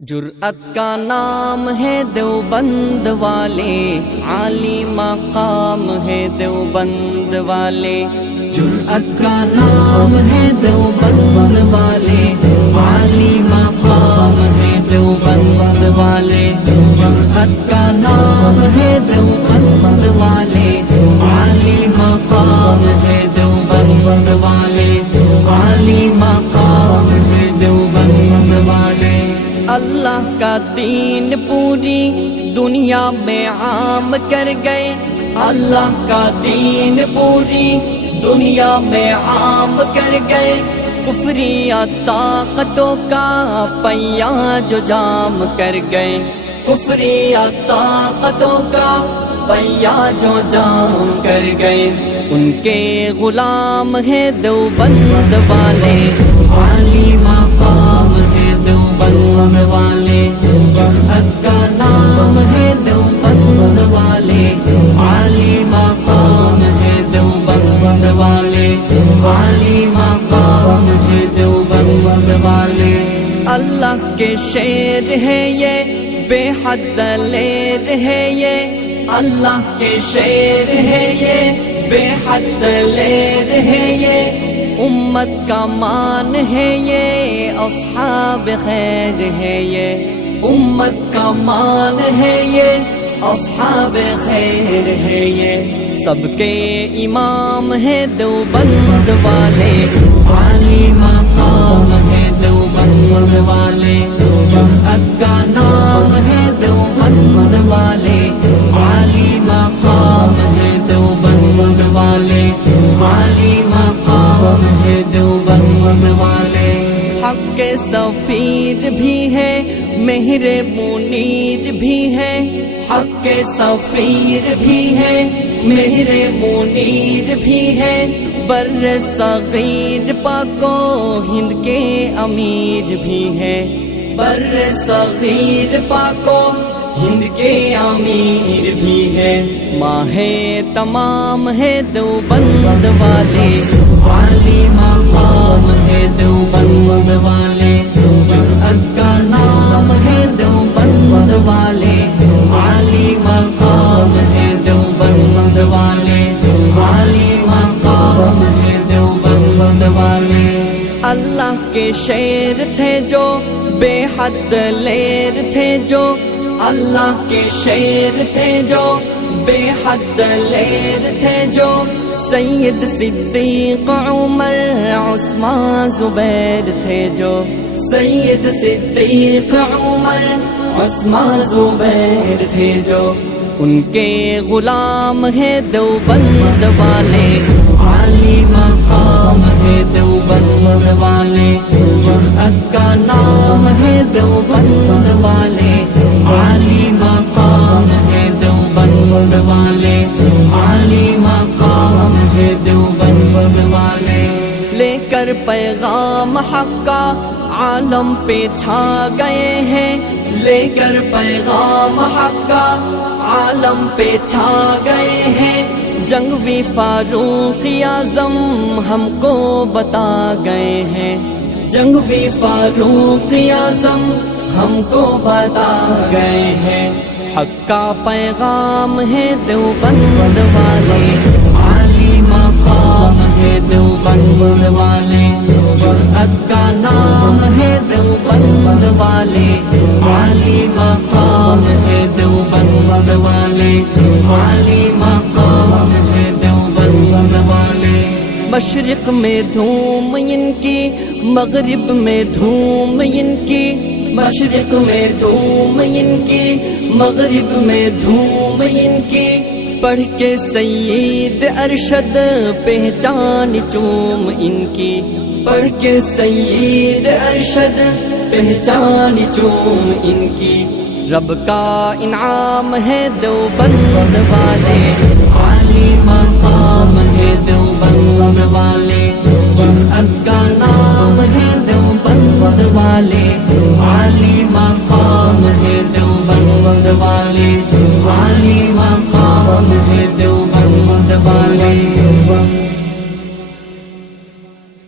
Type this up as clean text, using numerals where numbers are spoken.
جرأت کا نام ہے دیوبند والے، عالی مقام ہے دیوبند والے۔ جرأت کا نام ہے دیوبند والے، عالی مقام ہے دیوبند والے۔ جرأت کا نام ہے دیوبند والے، عالی مقام ہے دیوبند والے، عالی مقام ہے دیوبند والے۔ اللہ کا دین پوری دنیا میں عام کر گئے، اللہ کا دین پوری دنیا میں عام کر گئے۔ کفری طاقتوں کا پیا جو جام کر گئے، کفری طاقتوں کا پیا جو جام کر گئے۔ ان کے غلام ہیں دیوبند والے، عالی مقام ہے دیوبند والے۔ جرأت کا نام ہے دیوبند والے، عالی مقام ہے دیوبند والے، عالی مقام ہے دیوبند والے۔ اللہ کے شیر ہے یہ، بے حد دلیر ہے یہ، اللہ کے شیر ہے یہ، بے حد دلیر ہے یہ۔ امت کا مان ہے یہ، اصحاب خیر ہے یہ، امت کا مان ہے یہ، اصحاب خیر ہے یہ۔ سب کے امام ہے دیوبند والے، عالی مقام ہے دیوبند والے۔ جرأت کا نام ہے دیوبند والے، عالی مقام ہے دیوبند والے، عالی مقام ہے دیوبند والے۔ حق کے سفیر بھی ہے، مہر منیر بھی ہے، حق کے سفیر بھی ہے، مہر منیر بھی ہے۔ بر صغیر پاک و ہند کے امیر بھی ہے، بر صغیر پاک و ہند کے امیر بھی ہے۔ ماہ تمام ہے دیوبند والے، عالی مقام ہے دیوبند والے۔ جرأت کا نام ہے دیوبند والے، عالی مقام ہے دیوبند والے، عالی مقام ہے دیوبند والے۔ اللہ کے شیر تھے جو، بے حد دلیر تھے جو، اللہ کے شیر تھے جو، بے حد دلیر تھے جو۔ سید صدیق عمر عثمان زبیر تھے جو، سید صدیق عمر عثمان زبیر تھے جو۔ ان کے غلام ہیں دیوبند والے، عالی مقام ہے دیوبند والے۔ جرأت کا نام ہے دیوبند والے، عالی مقام ہے دیوبند والے، عالی مقام ہے دیوبند والے۔ لے کر پیغام حق کا عالم پہ چھا گئے ہیں، لے کر پیغام حق کا عالم پہ چھا گئے ہیں۔ جنگوی فاروق اعظم ہم کو بتا گئے ہیں، جنگوی فاروق اعظم ہم کو بتا گئے ہیں۔ حق کا پیغام ہے دیوبند والے، عالی مقام ہے دیوبند والے۔ جرأت کا نام ہے دیوبند والے، عالی مقام ہے دیوبند والے، عالی مقام ہے دیوبند والے۔ مشرق میں دھوم ان کی، مغرب میں دھوم ان کی، مشرق میں دھوم ان کی، مغرب میں دھوم ان کی۔ پڑھ کے سید ارشد پہچان چوم ان کی، پڑھ کے سید ارشد پہچان چوم ان کی۔ رب کا انعام ہے دیوبند والے، عالی مقام ہے دیوبند والے۔